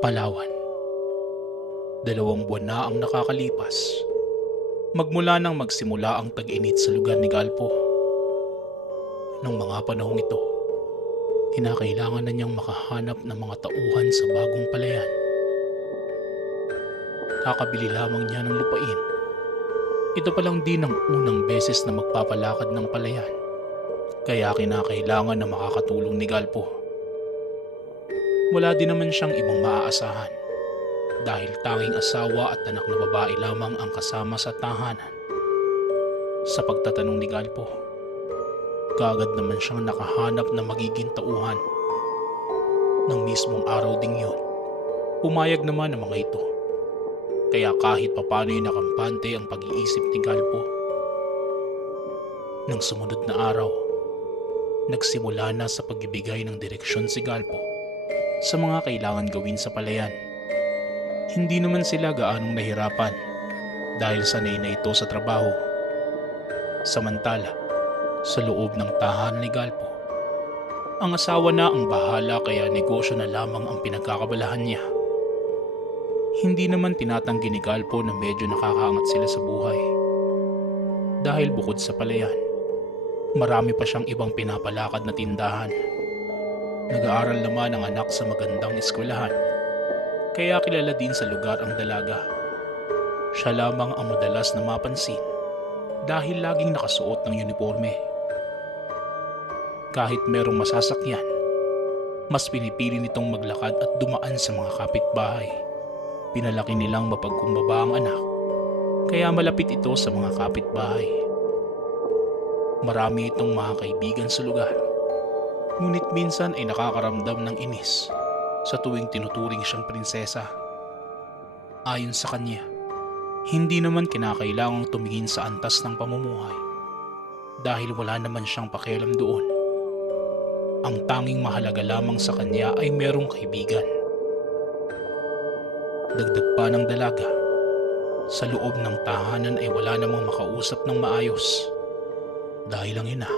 Palawan. 2 buwan na ang nakakalipas. Magmula nang magsimula ang tag-init sa lugar ni Galpo. Nang mga panahong ito, kinakailangan na niyang makahanap ng mga tauhan sa bagong palayan. Kakabili lamang niya ng lupain. Ito pa lang din ang unang beses na magpapalakad ng palayan. Kaya kinakailangan na makakatulong ni Galpo. Wala din naman siyang ibang maaasahan dahil tanging asawa at anak na babae lamang ang kasama sa tahanan. Sa pagtatanong ni Galpo, kagad naman siyang nakahanap na magiging tauhan. Nang mismong araw ding yun, pumayag naman ang mga ito. Kaya kahit papano'y nakampante ang pag-iisip ni Galpo. Nang sumunod na araw, nagsimula na sa pagbibigay ng direksyon si Galpo sa mga kailangan gawin sa palayan. Hindi naman sila gaanong nahirapan dahil sanay na ito sa trabaho. Samantala, sa loob ng tahanan ni Galpo, ang asawa na ang bahala kaya negosyo na lamang ang pinagkakabalahan niya. Hindi naman tinatanggi ni Galpo na medyo nakakaangat sila sa buhay. Dahil bukod sa palayan, marami pa siyang ibang pinapalakad na tindahan. Nag-aaral naman ang anak sa magandang eskwelahan, kaya kilala din sa lugar ang dalaga. Siya lamang ang madalas na mapansin dahil laging nakasuot ng uniforme. Kahit merong masasakyan, mas pinipili nitong maglakad at dumaan sa mga kapitbahay. Pinalaki nilang mapagkumbaba ang anak, kaya malapit ito sa mga kapitbahay. Marami itong mga kaibigan sa lugar, ngunit minsan ay nakakaramdam ng inis sa tuwing tinuturing siyang prinsesa. Ayon sa kanya, hindi naman kinakailangang tumingin sa antas ng pamumuhay dahil wala naman siyang pakialam doon. Ang tanging mahalaga lamang sa kanya ay merong kaibigan. Dagdag pa ng dalaga, sa loob ng tahanan ay wala namang makausap ng maayos dahil ang ina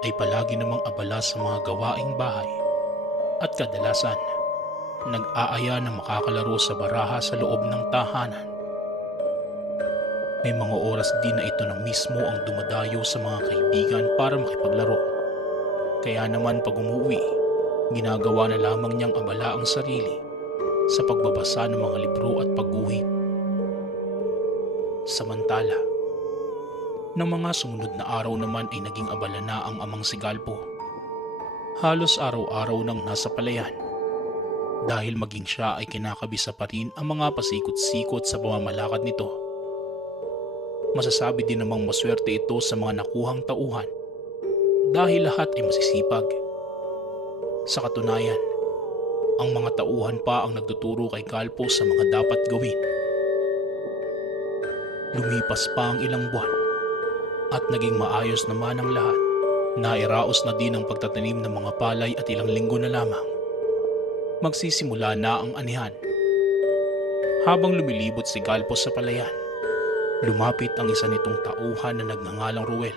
ay palagi namang abala sa mga gawaing bahay at kadalasan nag-aaya na makakalaro sa baraha sa loob ng tahanan. May mga oras din na ito na mismo ang dumadayo sa mga kaibigan para makipaglaro. Kaya naman pag umuwi, ginagawa na lamang niyang abala ang sarili sa pagbabasa ng mga libro at pagguhit. Samantala, ng mga sumunod na araw naman ay naging abala na ang amang si Galpo. Halos araw-araw nang nasa palayan dahil maging siya ay kinakabisa pa rin ang mga pasikot-sikot sa pamamalakad nito. Masasabi din namang maswerte ito sa mga nakuhang tauhan dahil lahat ay masisipag. Sa katunayan, ang mga tauhan pa ang nagtuturo kay Galpo sa mga dapat gawin. Lumipas pa ang ilang buwan at naging maayos naman ang lahat. Nairaos na din ang pagtatanim ng mga palay at ilang linggo na lamang magsisimula na ang anihan. Habang lumilibot si Galpo sa palayan, lumapit ang isa nitong tauhan na nagngangalang Ruel.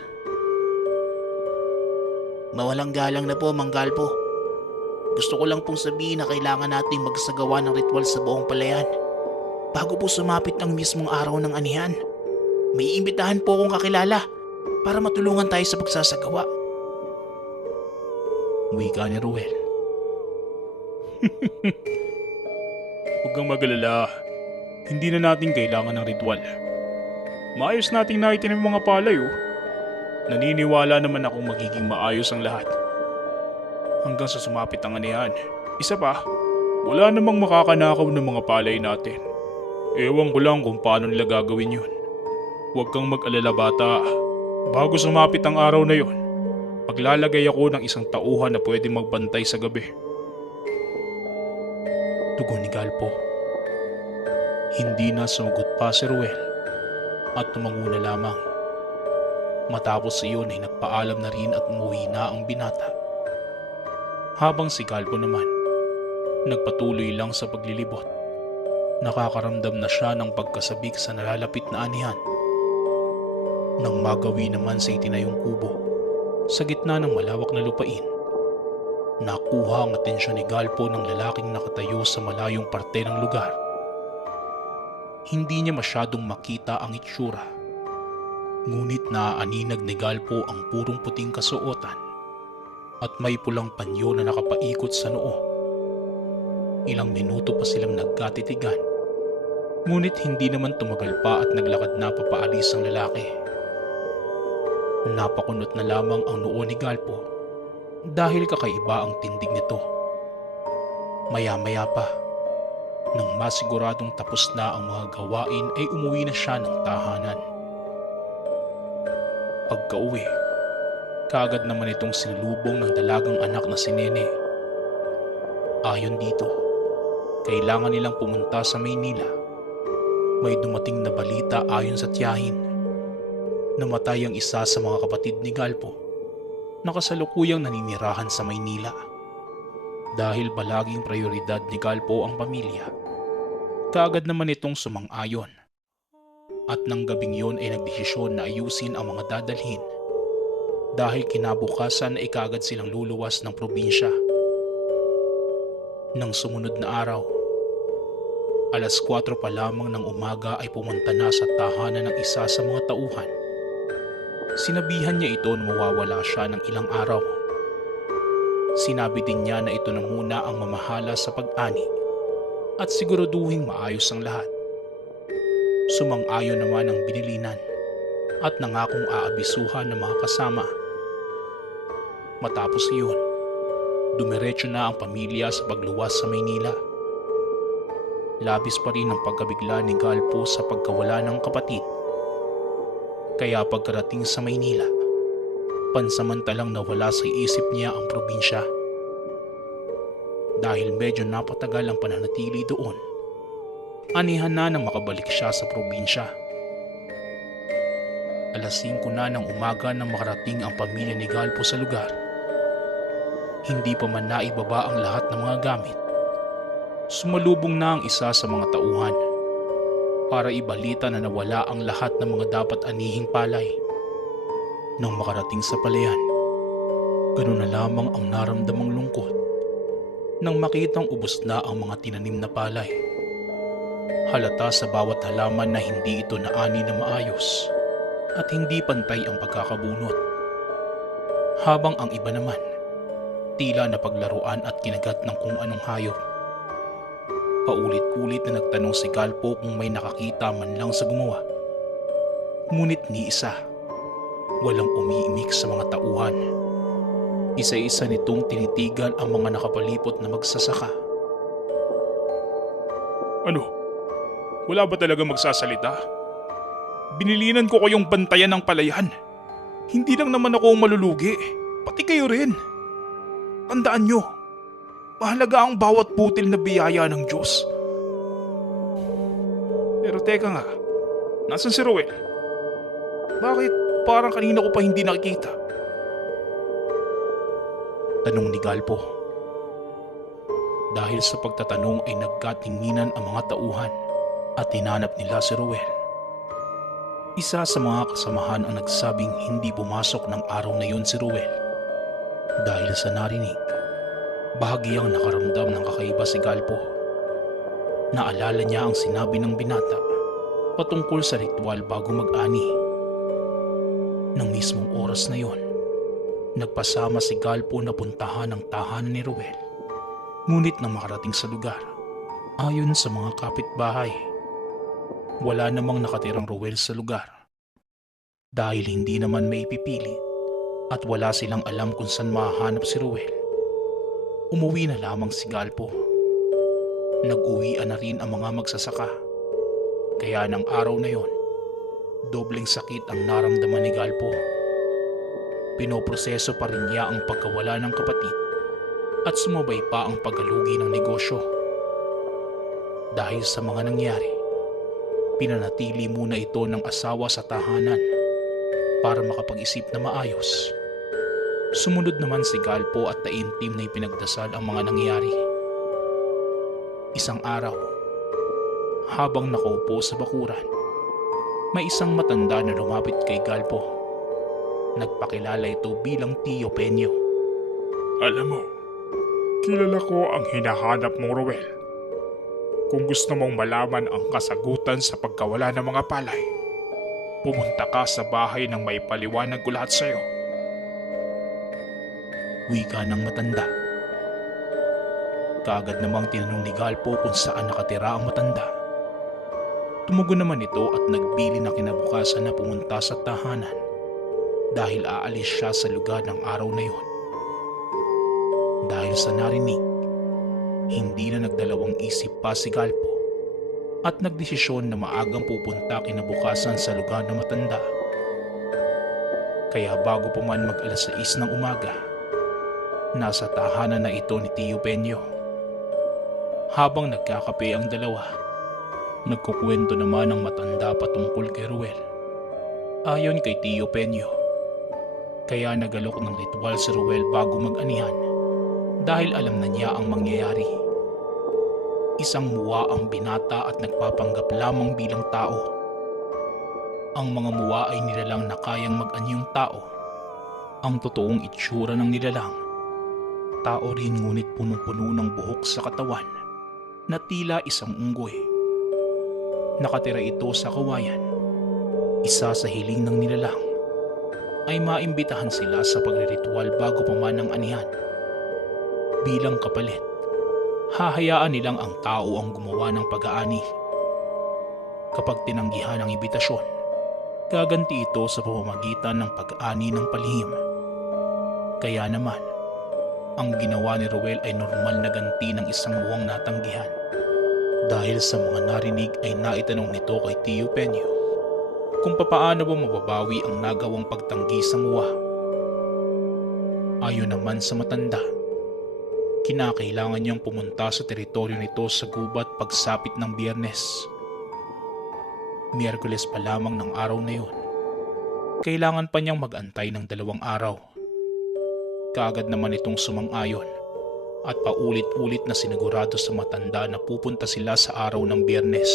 Mawalang galang na po, Mang Galpo. Gusto ko lang pong sabihin na kailangan nating magsagawa ng ritual sa buong palayan bago po sumapit ang mismong araw ng anihan. May imbitahan po akong kakilala para matulungan tayo sa pagsasagawa. Wika ni Ruel. Huwag kang magalala. Hindi na natin kailangan ng ritual. Maayos nating naitanim mga palay oh. Naniniwala naman akong magiging maayos ang lahat. Hanggang sa sumapit ang anihan. Isa pa, wala namang makakanakaw ng mga palay natin. Ewan ko lang kung paano nila gagawin yun. Huwag kang mag-alala bata. Bago sumapit ang araw na yon, maglalagay ako ng isang tauhan na pwede magbantay sa gabi. Tugon ni Galpo. Hindi na sumagot pa si Ruel at tumango na lamang. Matapos iyon ay nagpaalam na rin at umuwi na ang binata. Habang si Galpo naman, nagpatuloy lang sa paglilibot. Nakakaramdam na siya ng pagkasabik sa nalalapit na anihan. Nang magawi naman sa itinayong kubo sa gitna ng malawak na lupain, Nakuha ang atensyon ni Galpo ng lalaking nakatayo sa malayong parte ng lugar. Hindi niya masyadong makita ang itsura, ngunit naaaninag ni Galpo ang purong puting kasuotan at may pulang panyo na nakapaikot sa noo. Ilang minuto pa silang nagkatitigan, ngunit hindi naman tumagal pa at naglakad na papaalis ang lalaki. Napakunot na lamang ang noo ni Galpo dahil kakaiba ang tindig nito. Maya-maya pa, nang masiguradong tapos na ang mga gawain ay umuwi na siya ng tahanan. Pagka-uwi, kaagad naman itong sinulubong ng dalagang anak na si Nene. Ayon dito, kailangan nilang pumunta sa Maynila. May dumating na balita ayon sa tiyahin. Namatay ang isa sa mga kapatid ni Galpo na kasalukuyang naninirahan sa Maynila. Dahil palaging prioridad ni Galpo ang pamilya, kaagad naman itong sumang-ayon. At nang gabing yon ay nagdesisyon na ayusin ang mga dadalhin dahil kinabukasan ay kaagad silang luluwas ng probinsya. Nang sumunod na araw, alas 4 pa lamang ng umaga ay pumunta na sa tahanan ng isa sa mga tauhan. Sinabihan niya ito na mawawala siya ng ilang araw. Sinabi din niya na ito na muna ang mamahala sa pag-ani at siguraduhing maayos ang lahat. Sumang-ayon naman ang binilinan at nangakong aabisuhan ng mga kasama. Matapos iyon, dumiretso na ang pamilya sa pagluwas sa Maynila. Labis pa rin ang pagkabigla ni Galpo sa pagkawala ng kapatid. Kaya pagkarating sa Maynila, pansamantalang nawala sa isip niya ang probinsya. Dahil medyo napatagal ang pananatili doon, anihan na nang makabalik siya sa probinsya. Alas 5 na ng umaga nang makarating ang pamilya ni Galpo sa lugar. Hindi pa man naibaba ang lahat ng mga gamit. Sumalubong na ang isa sa mga tauhan para ibalita na nawala ang lahat ng mga dapat anihing palay. Nang makarating sa palayan, ganoon na lamang ang naramdamang lungkot nang makitang ubos na ang mga tinanim na palay. Halata sa bawat halaman na hindi ito naani na maayos at hindi pantay ang pagkakabunot. Habang ang iba naman, tila napaglaruan at kinagat ng kung anong hayop. Paulit-ulit na nagtanong si Galpo kung may nakakita man lang sa gumawa. Ngunit ni isa, walang umiimik sa mga tauhan. Isa-isa nitong tinitigan ang mga nakapalipot na magsasaka. Ano? Wala ba talaga magsasalita? Binilinan ko kayong bantayan ng palayan. Hindi lang naman ako malulugi, pati kayo rin. Tandaan nyo, mahalaga ang bawat butil na biyaya ng Diyos. Pero teka nga, nasan si Ruel? Bakit parang kanina ko pa hindi nakikita? Tanong ni Galpo. Dahil sa pagtatanong ay nagkatinginan ang mga tauhan at hinanap nila si Ruel. Isa sa mga kasamahan ang nagsabing hindi pumasok ng araw na yon si Ruel. Dahil sa narinig, bahagyang nakaramdam ng kakaiba si Galpo. Naalala niya ang sinabi ng binata patungkol sa ritual bago mag-ani. Nang mismong oras na yon, nagpasama si Galpo na puntahan ang tahanan ni Ruel. Ngunit nang makarating sa lugar, ayon sa mga kapitbahay, wala namang nakatirang Ruel sa lugar. Dahil hindi naman may pipilit at wala silang alam kung saan mahahanap si Ruel, umuwi na lamang si Galpo. Nag-uwian na rin ang mga magsasaka. Kaya ng araw na yon, dobleng sakit ang naramdaman ni Galpo. Pinoproseso pa rin niya ang pagkawala ng kapatid at sumabay pa ang paggalugi ng negosyo. Dahil sa mga nangyari, pinanatili muna ito ng asawa sa tahanan para makapag-isip na maayos. Sumunod naman si Galpo at taimtim na ipinagdasal ang mga nangyari. Isang araw, habang nakaupo sa bakuran, may isang matanda na lumapit kay Galpo. Nagpakilala ito bilang Tio Penyo. Alam mo, Kilala ko ang hinahanap mong Ruel. Kung gusto mong malaman ang kasagutan sa pagkawala ng mga palay, pumunta ka sa bahay nang may paliwanag ko lahat sa'yo. Wika ng matanda. Kaagad namang tinanong ni Galpo kung saan nakatira ang matanda. Tumugon naman ito at nagbili na kinabukasan na pumunta sa tahanan dahil aalis siya sa lugar ng araw na yon. Dahil sa narinig, hindi na nagdalawang isip pa si Galpo at nagdesisyon na maagang pupunta kinabukasan sa lugar na matanda. Kaya bago pa man mag-alas 6 ng umaga, nasa tahanan na ito ni Tio Penyo. Habang nagkakape ang dalawa, nagkukwento naman ang matanda patungkol kay Ruel. Ayon kay Tio Penyo, kaya nagalok ng ritual si Ruel bago mag-anihan dahil alam na niya ang mangyayari. Isang muwa ang binata at nagpapanggap lamang bilang tao. Ang mga muwa ay nilalang na kayang mag-anyong tao. Ang totoong itsura ng nilalang, tao rin ngunit punong-puno ng buhok sa katawan na tila isang unggoy. Nakatira ito sa kawayan. Isa sa hiling ng nilalang ay maimbitahan sila sa pagriritual bago pa man ang anihan. Bilang kapalit, hahayaan nilang ang tao ang gumawa ng pag-aani. Kapag tinanggihan ang imbitasyon, gaganti ito sa pamamagitan ng pag-aani ng palihim. Kaya naman, ang ginawa ni Ruel ay normal na ganti ng isang muwang natanggihan. Dahil sa mga narinig ay naitanong nito kay Tio Penyo kung papaano ba mababawi ang nagawang pagtanggi sa muwa. Ayon naman sa matanda, kinakailangan niyang pumunta sa teritoryo nito sa gubat pagsapit ng Biyernes. Miyerkules pa lamang ng araw na yun. Kailangan pa niyang mag-antay ng 2 araw. Kaagad naman itong sumang-ayon at paulit-ulit na sinigurado sa matanda na pupunta sila sa araw ng Biyernes.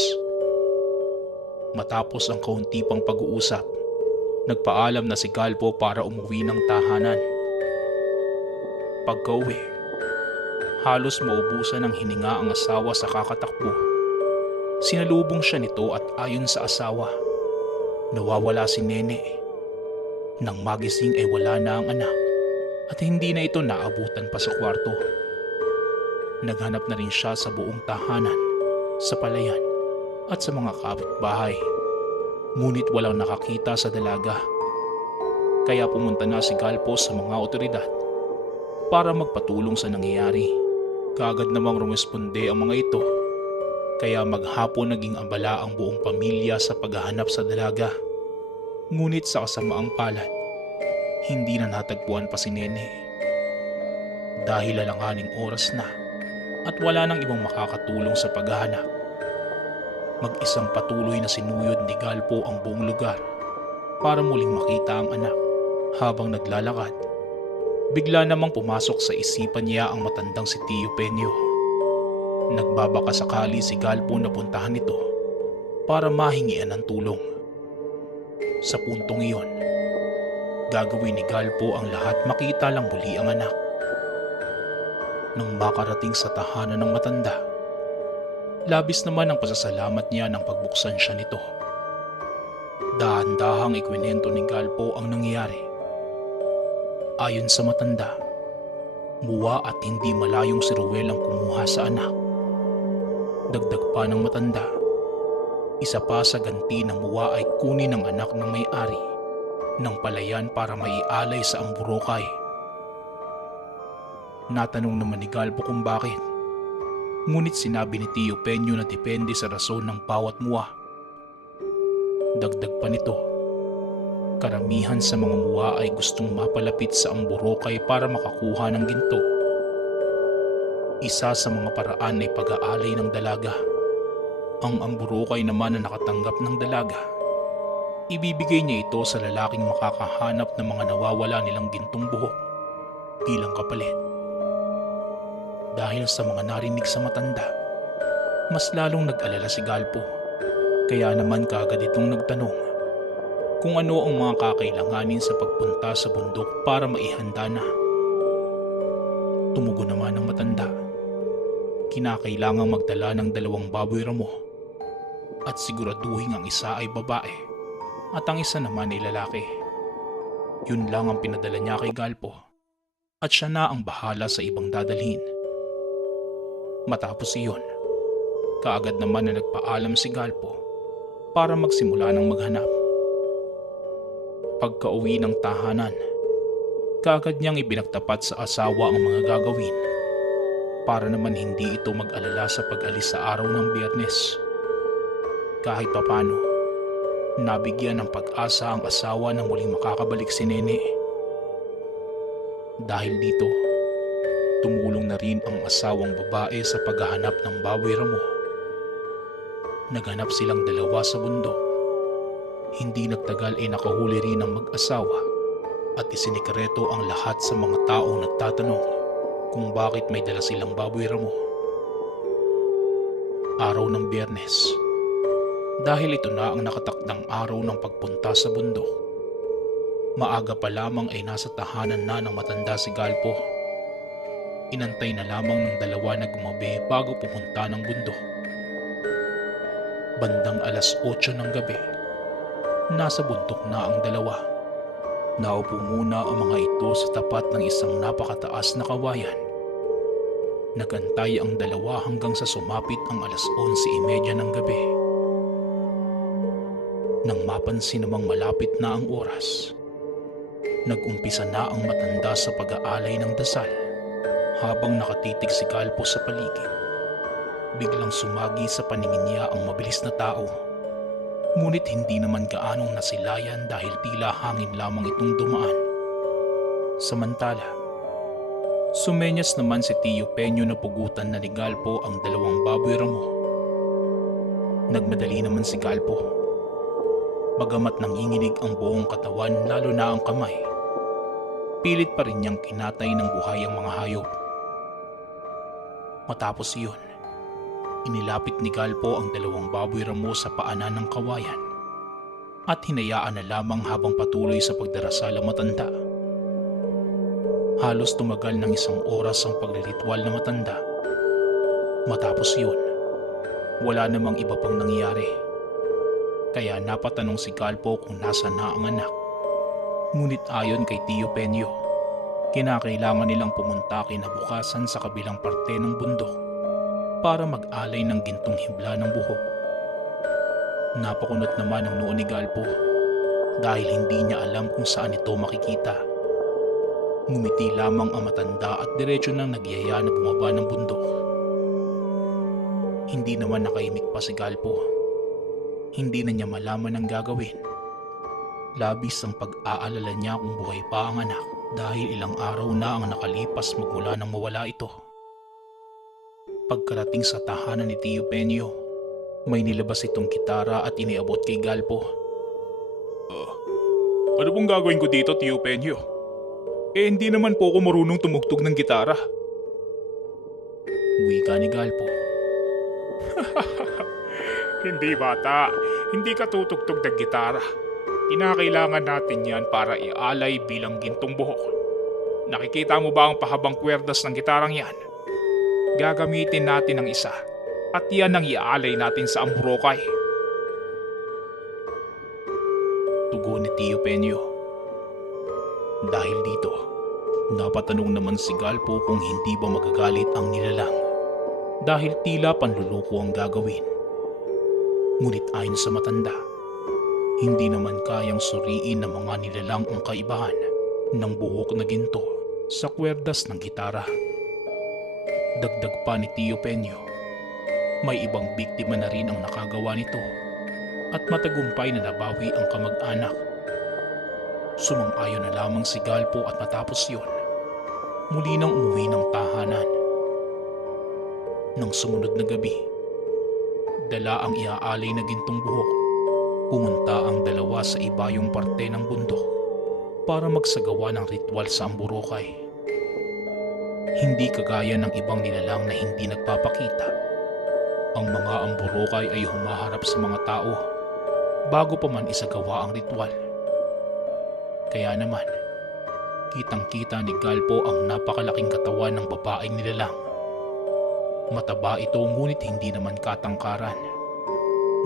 Matapos ang kaunti pang pag-uusap, nagpaalam na si Galpo para umuwi ng tahanan. Pagka-uwi, halos maubusan ng hininga ang asawa sa kakatakbo. Sinalubong siya nito at ayon sa asawa, nawawala si Nene. Nang magising ay wala na ang anak at hindi na ito naabutan pa sa kwarto. Naghanap na rin siya sa buong tahanan, sa palayan at sa mga kapitbahay. Ngunit walang nakakita sa dalaga. Kaya pumunta na si Galpo sa mga otoridad para magpatulong sa nangyayari. Kaagad namang rumesponde ang mga ito. Kaya maghapon naging abala ang buong pamilya sa paghahanap sa dalaga. Ngunit sa kasamaang palad, hindi na natagpuan pa si Nene. Dahil alanganing oras na at wala nang ibang makakatulong sa paghahanap, mag-isang patuloy na sinuyod ni Galpo ang buong lugar para muling makita ang anak. Habang naglalakad, bigla namang pumasok sa isipan niya ang matandang si Tio Penyo. Nagbabaka sakali si Galpo na puntahan ito para mahingian ng tulong. Sa puntong iyon, gagawin ni Galpo ang lahat makita lang muli ang anak. Nang makarating sa tahanan ng matanda, labis naman ang pasasalamat niya nang pagbuksan siya nito. Dahan-dahang ikwinento ni Galpo ang nangyari. Ayon sa matanda, muwa at hindi malayong si Ruel ang kumuha sa anak. Dagdag pa ng matanda, isa pa sa ganti ng muwa ay kunin ng anak ng may-ari ng palayan para maialay sa Amburokay. Natanong naman ni Galpo kung bakit. Ngunit sinabi ni Tio Penyo na depende sa rason ng bawat muwa. Dagdag pa nito, karamihan sa mga muwa ay gustong mapalapit sa Amburokay para makakuha ng ginto. Isa sa mga paraan ay pag-aalay ng dalaga. Ang Amburokay naman na nakatanggap ng dalaga, ibibigay niya ito sa lalaking makakahanap ng mga nawawala nilang gintong buhok bilang kapalit. Dahil sa mga narinig sa matanda, mas lalong nag-alala si Galpo. Kaya naman kaagad itong nagtanong kung ano ang mga kakailanganin sa pagpunta sa bundok para maihanda na. Tumugon naman ang matanda. Kinakailangang magdala ng 2 baboy ramo at siguraduhin ang isa ay babae at ang isa naman ay lalaki. Yun lang ang pinadala niya kay Galpo at siya na ang bahala sa ibang dadalhin. Matapos iyon, kaagad naman na nagpaalam si Galpo para magsimula ng maghanap. Pagka-uwi ng tahanan, kaagad niyang ibinagtapat sa asawa ang mga gagawin para naman hindi ito mag-alala sa pag-alis sa araw ng Biyernes. Kahit papano, nabigyan ng pag-asa ang asawa na muling makakabalik si Nene. Dahil dito, tumulong na rin ang asawang babae sa paghahanap ng baboy ramo. Naghanap silang 2 sa bundok. Hindi nagtagal ay nakahuli rin ang mag-asawa at isinikreto ang lahat sa mga taong nagtatanong kung bakit may dala silang baboy ramo. Araw ng Biyernes. Dahil ito na ang nakatakdang araw ng pagpunta sa bundok, maaga pa lamang ay nasa tahanan na ng matanda si Galpo. Inantay na lamang ng 2 na gumabi bago pumunta ng bundok. Bandang 8:00 ng gabi, nasa bundok na ang 2. Naupo muna ang mga ito sa tapat ng isang napakataas na kawayan. Nagantay ang 2 hanggang sa sumapit ang 11:30 ng gabi. Nang mapansin namang malapit na ang oras, nag-umpisa na ang matanda sa pag-aalay ng dasal habang nakatitig si Galpo sa paligid. Biglang sumagi sa paningin niya ang mabilis na tao. Ngunit hindi naman gaanong nasilayan dahil tila hangin lamang itong dumaan. Samantala, sumenyas naman si Tio Penyo na pugutan na ni Galpo ang 2 baboy ramo. Nagmadali naman si Galpo. Bagamat nanginginig ang buong katawan lalo na ang kamay, pilit pa rin niyang kinatay ng buhay ang mga hayop. Matapos iyon, inilapit ni Galpo ang 2 baboy ramo sa paanan ng kawayan at hinayaan na lamang habang patuloy sa pagdarasal ang matanda. Halos tumagal ng 1 oras ang pagriritual na matanda. Matapos iyon, wala namang iba pang nangyari. Kaya napatanong si Galpo kung nasa na ang anak. Ngunit ayon kay Tio Penyo, kinakailangan nilang pumunta kinabukasan sa kabilang parte ng bundok para mag-alay ng gintong hibla ng buhok. Napakunot naman ang noo ni Galpo dahil hindi niya alam kung saan ito makikita. Ngumiti lamang ang matanda at diretso nang nagyaya na bumaba ng bundok. Hindi naman nakaimik pa si Galpo. Hindi na niya malaman ang gagawin. Labis ang pag-aalala niya kung buhay pa ang anak dahil ilang araw na ang nakalipas magmula nang mawala ito. Pagkarating sa tahanan ni Tio Penyo, may nilabas itong gitara at iniabot kay Galpo. Ano pong gagawin ko dito, Tio Penyo? Hindi naman po ako marunong tumugtog ng gitara. Wika ni Galpo. Hindi bata, hindi ka tutugtog ng gitara. Kinakailangan natin yan para ialay bilang gintong buhok. Nakikita mo ba ang pahabang kwerdas ng gitarang yan? Gagamitin natin ang isa at yan ang iaalay natin sa Amburokay. Tugon ni Tio Penyo. Dahil dito, napatanong naman si Galpo kung hindi ba magagalit ang nilalang dahil tila panluloko ang gagawin. Ngunit ayon sa matanda, hindi naman kayang suriin ng mga nilalang ang kaibahan ng buhok na ginto sa kwerdas ng gitara. Dagdag pa ni Tio Penyo, may ibang biktima na rin ang nakagawa nito at matagumpay na nabawi ang kamag-anak. Sumang-ayon na lamang si Galpo at matapos yun, muli nang umuwi ng tahanan. Nang sumunod na gabi, dala ang iaalay na gintong buhok, pumunta ang 2 sa ibayong parte ng bundok para magsagawa ng ritual sa Amburokay. Hindi kagaya ng ibang nilalang na hindi nagpapakita. Ang mga Amburokay ay humaharap sa mga tao bago pa man isagawa ang ritual. Kaya naman, Kitang-kita ni Galpo ang napakalaking katawan ng babaeng nilalang. Mataba ito ngunit hindi naman katangkaran.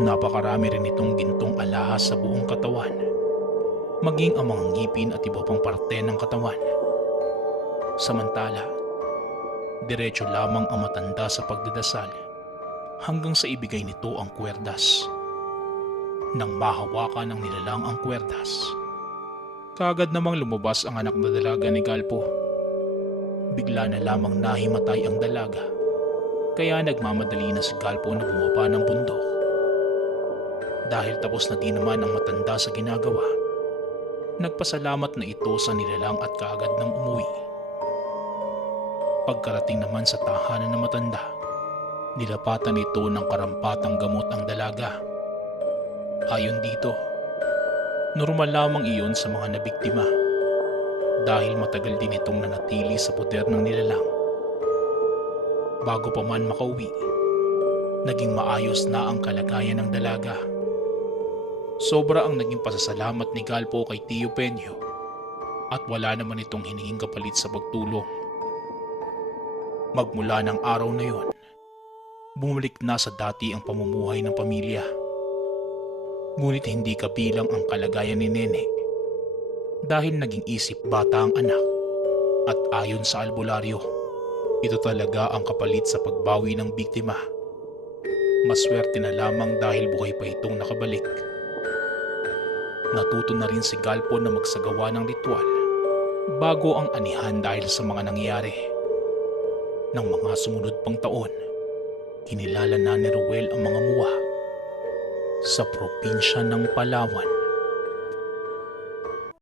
Napakarami rin itong gintong alahas sa buong katawan, maging ang mga ngipin at iba pang parte ng katawan. Samantala, diretso lamang ang matanda sa pagdadasal hanggang sa ibigay nito ang kwerdas. Nang mahawakan ng nilalang ang kwerdas, kaagad namang lumabas ang anak na dalaga ni Galpo. Bigla na lamang nahimatay ang dalaga, kaya nagmamadali na si Galpo na bumaba ng bundok. Dahil tapos na din naman ang matanda sa ginagawa, nagpasalamat na ito sa nilalang at kaagad nang umuwi. Pagkarating naman sa tahanan ng matanda, nilapatan ito ng karampatang gamot ang dalaga. Ayon dito, normal lamang iyon sa mga nabiktima dahil matagal din itong nanatili sa poder ng nilalang. Bago pa man makauwi, naging maayos na ang kalagayan ng dalaga. Sobra ang naging pasasalamat ni Galpo kay Tio Penyo at wala naman itong hininging kapalit sa pagtulong. Magmula ng araw na yon, bumalik na sa dati ang pamumuhay ng pamilya. Ngunit hindi kabilang ang kalagayan ni Nene dahil naging isip bata ang anak at ayon sa albularyo, ito talaga ang kapalit sa pagbawi ng biktima. Maswerte na lamang dahil buhay pa itong nakabalik. Natuto na rin si Galpo na magsagawa ng ritual bago ang anihan dahil sa mga nangyayari. Nang mga sumunod pang taon, kinilala na ni Ruel ang mga muwa sa probinsya ng Palawan.